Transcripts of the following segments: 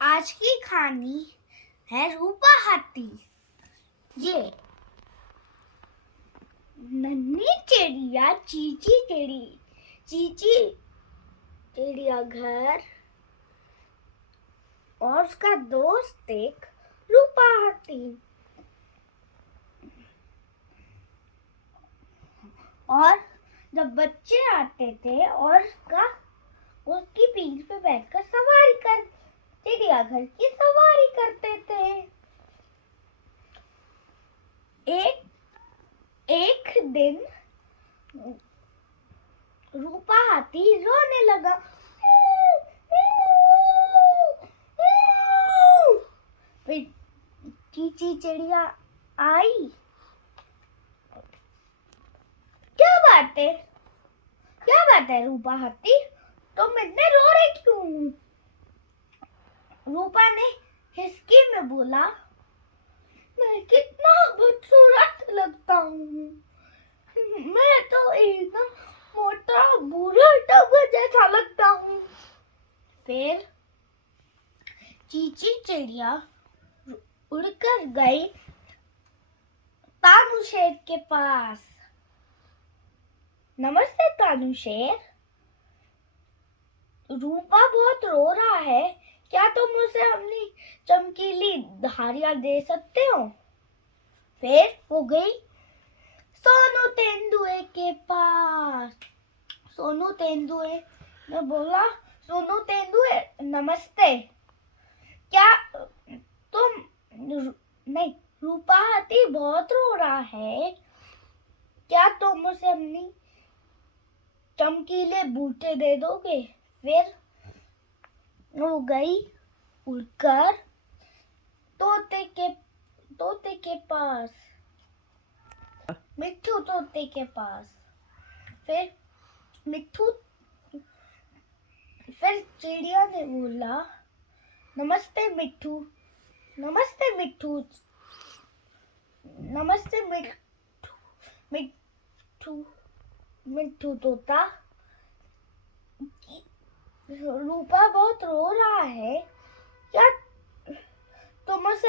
आज की कहानी है रूपा हाथी। ये नन्ही चिड़िया चीची चिड़िया घर और उसका दोस्त एक रूपा हाथी। और जब बच्चे आते थे और उसकी पीठ पे बैठकर चिड़ियाघर की सवारी करते थे। एक दिन रूपा हाथी रोने लगा। फिर चीची चिड़िया आई। क्या बात है रूपा हाथी, तुम इतने रो रहे क्यों? रूपा ने हिसकी में बोला, मैं कितना बदसूरत लगता हूँ। मैं तो एकदम मोटा बूढ़ा टब जैसा लगता हूँ। फिर चीची चिड़िया उड़कर गई तानू शेर के पास। नमस्ते तानू शेर, रूपा बहुत रो रहा है, क्या तुम उसे अपनी चमकीली धारियां दे सकते हो? फिर वो गई सोनू तेंदुए के पास। सोनू तेंदुए ने बोला, सोनू तेंदुए नमस्ते, क्या तुम नहीं, रूपा हाथी बहुत रो रहा है, क्या तुम उसे अपनी चमकीले बूटे दे दोगे? फिर वो गई उड़कर तोते के पास, मिट्ठू तोते के पास। फिर चिड़िया ने बोला, नमस्ते मिट्ठू, नमस्ते मिट्ठू, नमस्ते मिट्ठू तोता, रूपा बहुत रो रहा है, क्या तुम उसे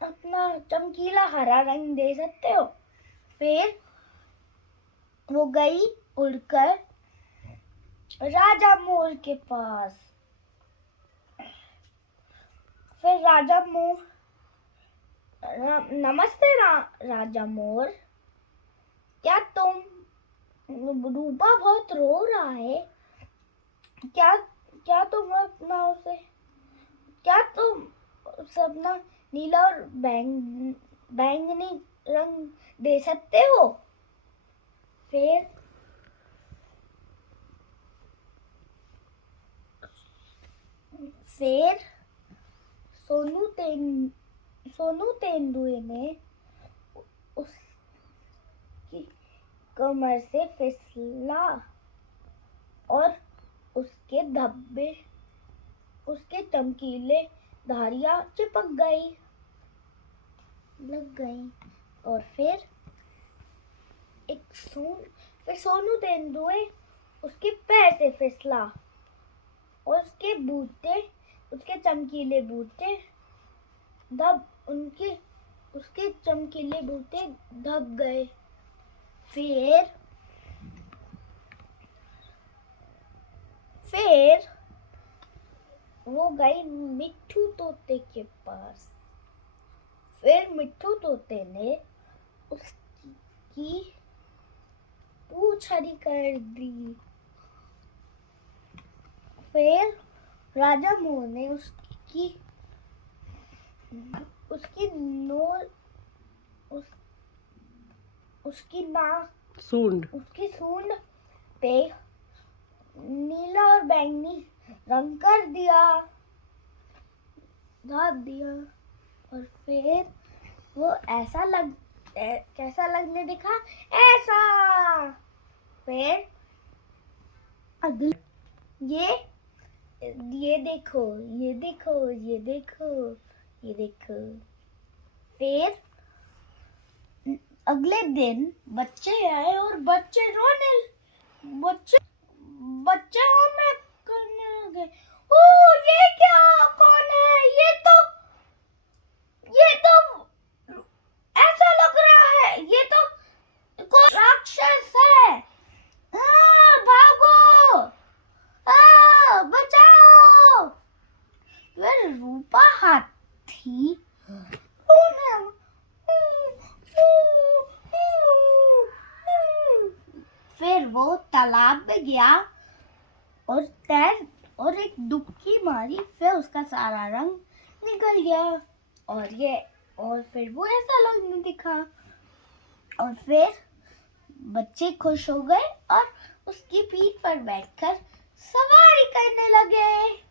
अपना चमकीला हरा रंग दे सकते हो? फिर वो गई उड़कर राजा मोर के पास। फिर राजा मोर, नमस्ते राजा मोर, क्या तुम, रूपा बहुत रो रहा है, क्या तुम अपना नीला और बैंगनी रंग दे सकते हो? फिर सोनू तेंदुए ने उसकी कमर से फिसला और उसके चमकीले धारियां लग गई। और फिर सोनू तेंदुए उसके पैर से फिसला और उसके चमकीले बूटे दब गए। फिर वो गई मिट्ठू तोते के पास। फिर मिट्ठू तोते ने उसकी पूंछ हरी कर दी। फिर राजा मोर ने उसकी सूंड पे नीला और बैंगनी रंग कर दिया। और फिर वो कैसा लगने दिखा? ऐसा। फिर ये देखो। फिर अगले दिन बच्चे आए और बच्चे हमें करने लगे। ओ ये क्या फिर वो तालाब में गया और एक डुबकी मारी, फिर उसका सारा रंग निकल गया और फिर वो ऐसा लगने दिखा और फिर बच्चे खुश हो गए और उसकी पीठ पर बैठकर सवारी करने लगे।